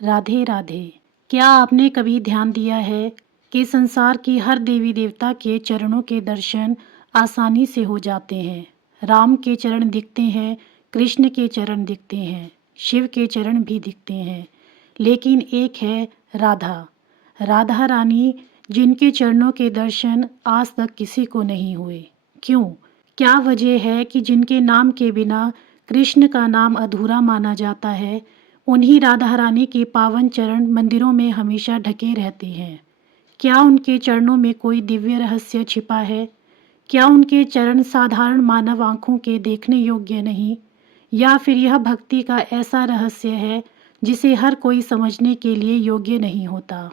राधे राधे। क्या आपने कभी ध्यान दिया है कि संसार की हर देवी देवता के चरणों के दर्शन आसानी से हो जाते हैं। राम के चरण दिखते हैं, कृष्ण के चरण दिखते हैं, शिव के चरण भी दिखते हैं, लेकिन एक है राधा। राधा रानी, जिनके चरणों के दर्शन आज तक किसी को नहीं हुए। क्यों? क्या वजह है कि जिनके नाम के बिना कृष्ण का नाम अधूरा माना जाता है, उन्हीं राधा रानी के पावन चरण मंदिरों में हमेशा ढके रहते हैं। क्या उनके चरणों में कोई दिव्य रहस्य छिपा है? क्या उनके चरण साधारण मानव आंखों के देखने योग्य नहीं, या फिर यह भक्ति का ऐसा रहस्य है जिसे हर कोई समझने के लिए योग्य नहीं होता?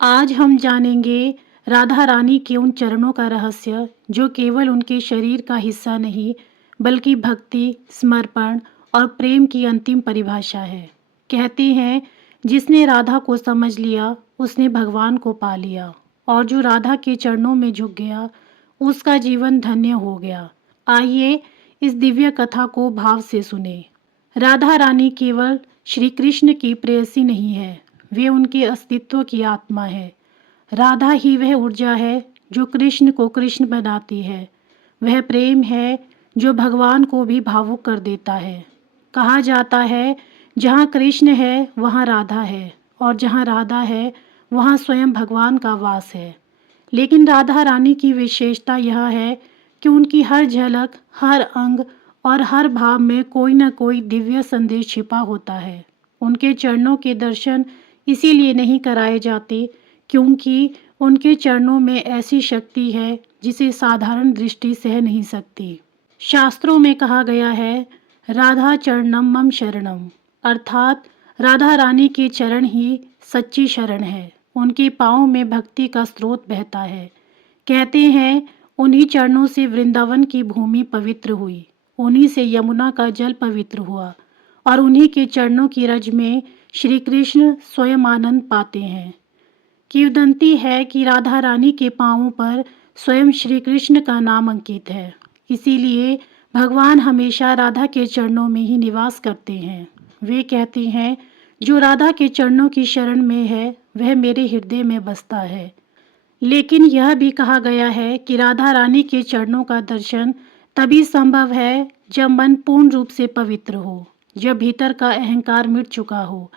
आज हम जानेंगे राधा रानी के उन चरणों का रहस्य जो केवल उनके शरीर का हिस्सा नहीं, बल्कि भक्ति, समर्पण और प्रेम की अंतिम परिभाषा है। कहते हैं, जिसने राधा को समझ लिया उसने भगवान को पा लिया, और जो राधा के चरणों में झुक गया उसका जीवन धन्य हो गया। आइए इस दिव्य कथा को भाव से सुने। राधा रानी केवल श्री कृष्ण की प्रेयसी नहीं है, वे उनके अस्तित्व की आत्मा है। राधा ही वह ऊर्जा है जो कृष्ण को कृष्ण बनाती है। वह प्रेम है जो भगवान को भी भावुक कर देता है। कहा जाता है, जहाँ कृष्ण है वहाँ राधा है, और जहाँ राधा है वहाँ स्वयं भगवान का वास है। लेकिन राधा रानी की विशेषता यह है कि उनकी हर झलक, हर अंग और हर भाव में कोई न कोई दिव्य संदेश छिपा होता है। उनके चरणों के दर्शन इसीलिए नहीं कराए जाते क्योंकि उनके चरणों में ऐसी शक्ति है जिसे साधारण दृष्टि सह नहीं सकती। शास्त्रों में कहा गया है, राधा चरणम मम शरणम, अर्थात राधा रानी के चरण ही सच्ची शरण है। उनके पाँव में भक्ति का स्रोत बहता है। कहते हैं, उन्हीं चरणों से वृंदावन की भूमि पवित्र हुई, उन्हीं से यमुना का जल पवित्र हुआ, और उन्हीं के चरणों की रज में श्री कृष्ण स्वयं आनंद पाते हैं। किंवदंती है कि राधा रानी के पांवों पर स्वयं श्री कृष्ण का नाम अंकित है। इसीलिए भगवान हमेशा राधा के चरणों में ही निवास करते हैं। वे कहते हैं, जो राधा के चरणों की शरण में है वह मेरे हृदय में बसता है। लेकिन यह भी कहा गया है कि राधा रानी के चरणों का दर्शन तभी संभव है जब मन पूर्ण रूप से पवित्र हो, जब भीतर का अहंकार मिट चुका हो,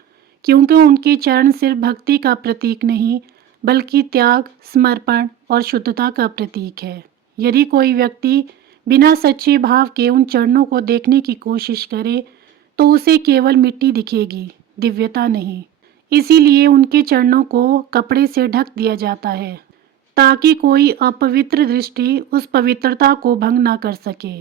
क्योंकि उनके चरण सिर्फ भक्ति का प्रतीक नहीं, बल्कि त्याग, समर्पण और शुद्धता का प्रतीक है। यदि कोई व्यक्ति बिना सच्चे भाव के उन चरणों को देखने की कोशिश करे तो उसे केवल मिट्टी दिखेगी, दिव्यता नहीं। इसीलिए उनके चरणों को कपड़े से ढक दिया जाता है, ताकि कोई अपवित्र दृष्टि उस पवित्रता को भंग ना कर सके।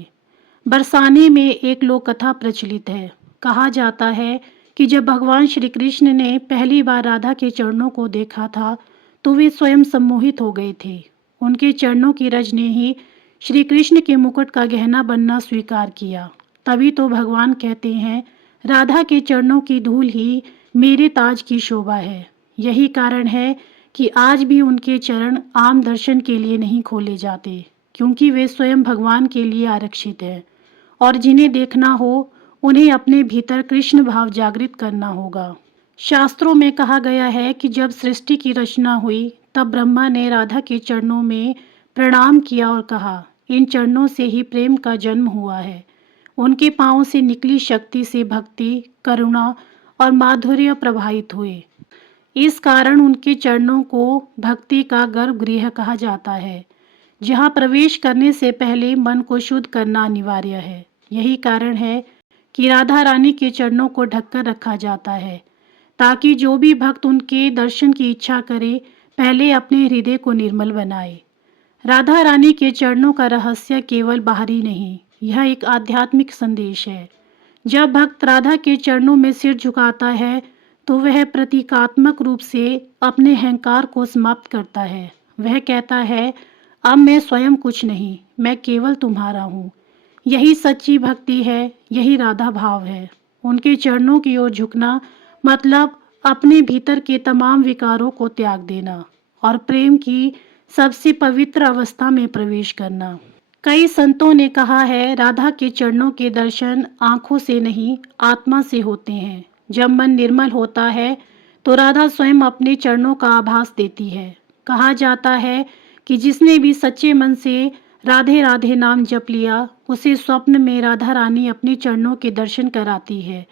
बरसाने में एक लोक कथा प्रचलित है। कहा जाता है कि जब भगवान श्री कृष्ण ने पहली बार राधा के चरणों को देखा था तो वे स्वयं सम्मोहित हो गए थे। उनके चरणों की रज ने ही श्री कृष्ण के मुकुट का गहना बनना स्वीकार किया। तभी तो भगवान कहते हैं, राधा के चरणों की धूल ही मेरे ताज की शोभा है। यही कारण है कि आज भी उनके चरण आम दर्शन के लिए नहीं खोले जाते, क्योंकि वे स्वयं भगवान के लिए आरक्षित हैं, और जिन्हें देखना हो उन्हें अपने भीतर कृष्ण भाव जागृत करना होगा। शास्त्रों में कहा गया है कि जब सृष्टि की रचना हुई तब ब्रह्मा ने राधा के चरणों में प्रणाम किया और कहा, इन चरणों से ही प्रेम का जन्म हुआ है। उनके पांवों से निकली शक्ति से भक्ति, करुणा और माधुर्य प्रवाहित हुए। इस कारण उनके चरणों को भक्ति का गर्भगृह कहा जाता है, जहाँ प्रवेश करने से पहले मन को शुद्ध करना अनिवार्य है। यही कारण है कि राधा रानी के चरणों को ढककर रखा जाता है, ताकि जो भी भक्त उनके दर्शन की इच्छा करे पहले अपने हृदय को निर्मल बनाए। राधा रानी के चरणों का रहस्य केवल बाहरी नहीं, यह एक आध्यात्मिक संदेश है। जब भक्त राधा के चरणों में सिर झुकाता है तो वह प्रतीकात्मक रूप से अपने अहंकार को समाप्त करता है। वह कहता है, अब मैं स्वयं कुछ नहीं, मैं केवल तुम्हारा हूँ। यही सच्ची भक्ति है, यही राधा भाव है। उनके चरणों की ओर झुकना मतलब अपने भीतर के तमाम विकारों को त्याग देना और प्रेम की सबसे पवित्र अवस्था में प्रवेश करना। कई संतों ने कहा है, राधा के चरणों के दर्शन आंखों से नहीं, आत्मा से होते हैं। जब मन निर्मल होता है तो राधा स्वयं अपने चरणों का आभास देती है। कहा जाता है कि जिसने भी सच्चे मन से राधे राधे नाम जप लिया, उसे स्वप्न में राधा रानी अपने चरणों के दर्शन कराती है।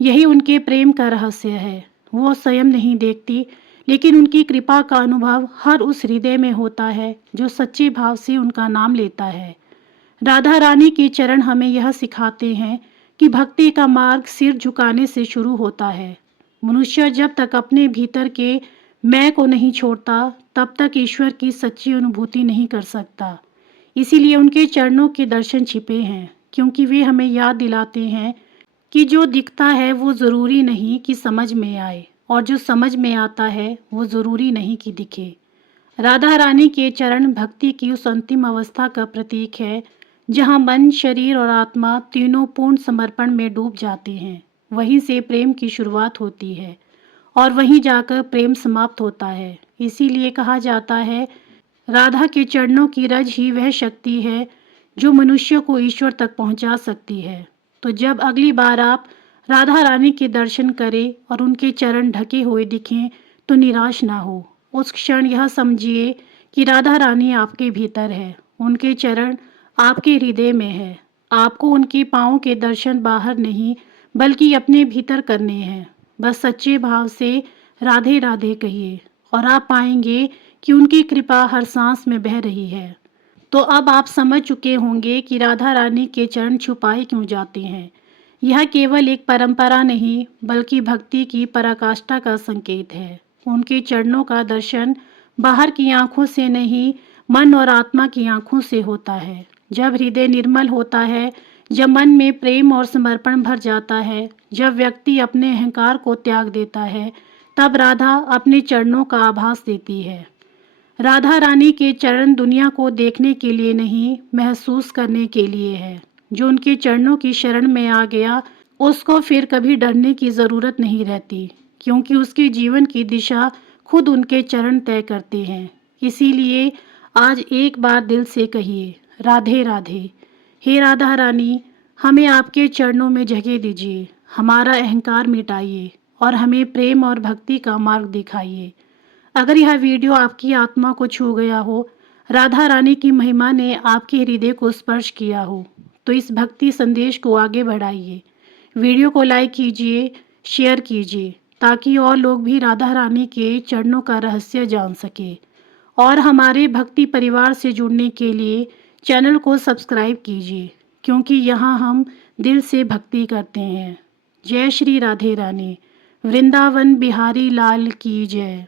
यही उनके प्रेम का रहस्य है। वो स्वयं नहीं देखती, लेकिन उनकी कृपा का अनुभव हर उस हृदय में होता है जो सच्चे भाव से उनका नाम लेता है। राधा रानी के चरण हमें यह सिखाते हैं कि भक्ति का मार्ग सिर झुकाने से शुरू होता है। मनुष्य जब तक अपने भीतर के मैं को नहीं छोड़ता, तब तक ईश्वर की सच्ची अनुभूति नहीं कर सकता। इसीलिए उनके चरणों के दर्शन छिपे हैं, क्योंकि वे हमें याद दिलाते हैं कि जो दिखता है वो ज़रूरी नहीं कि समझ में आए, और जो समझ में आता है वो ज़रूरी नहीं कि दिखे। राधा रानी के चरण भक्ति की उस अंतिम अवस्था का प्रतीक है जहाँ मन, शरीर और आत्मा तीनों पूर्ण समर्पण में डूब जाते हैं। वहीं से प्रेम की शुरुआत होती है और वहीं जाकर प्रेम समाप्त होता है। इसीलिए कहा जाता है, राधा के चरणों की रज ही वह शक्ति है जो मनुष्य को ईश्वर तक पहुंचा सकती है। तो जब अगली बार आप राधा रानी के दर्शन करें और उनके चरण ढके हुए दिखें, तो निराश ना हो। उस क्षण यह समझिए कि राधा रानी आपके भीतर है, उनके चरण आपके हृदय में है। आपको उनके पाँव के दर्शन बाहर नहीं, बल्कि अपने भीतर करने हैं। बस सच्चे भाव से राधे राधे कहिए और आप पाएंगे कि उनकी कृपा हर सांस में बह रही है। तो अब आप समझ चुके होंगे कि राधा रानी के चरण छुपाए क्यों जाते हैं। यह केवल एक परंपरा नहीं, बल्कि भक्ति की पराकाष्ठा का संकेत है। उनके चरणों का दर्शन बाहर की आंखों से नहीं, मन और आत्मा की आंखों से होता है। जब हृदय निर्मल होता है, जब मन में प्रेम और समर्पण भर जाता है, जब व्यक्ति अपने अहंकार को त्याग देता है, तब राधा अपने चरणों का आभास देती है। राधा रानी के चरण दुनिया को देखने के लिए नहीं, महसूस करने के लिए है। जो उनके चरणों की शरण में आ गया, उसको फिर कभी डरने की ज़रूरत नहीं रहती, क्योंकि उसके जीवन की दिशा खुद उनके चरण तय करते हैं। इसीलिए आज एक बार दिल से कहिए, राधे राधे। हे राधा रानी, हमें आपके चरणों में जगह दीजिए, हमारा अहंकार मिटाइए और हमें प्रेम और भक्ति का मार्ग दिखाइए। अगर यह वीडियो आपकी आत्मा को छू गया हो, राधा रानी की महिमा ने आपके हृदय को स्पर्श किया हो, तो इस भक्ति संदेश को आगे बढ़ाइए। वीडियो को लाइक कीजिए, शेयर कीजिए, ताकि और लोग भी राधा रानी के चरणों का रहस्य जान सके। और हमारे भक्ति परिवार से जुड़ने के लिए चैनल को सब्सक्राइब कीजिए, क्योंकि यहाँ हम दिल से भक्ति करते हैं। जय श्री राधे रानी। वृंदावन बिहारी लाल की जय।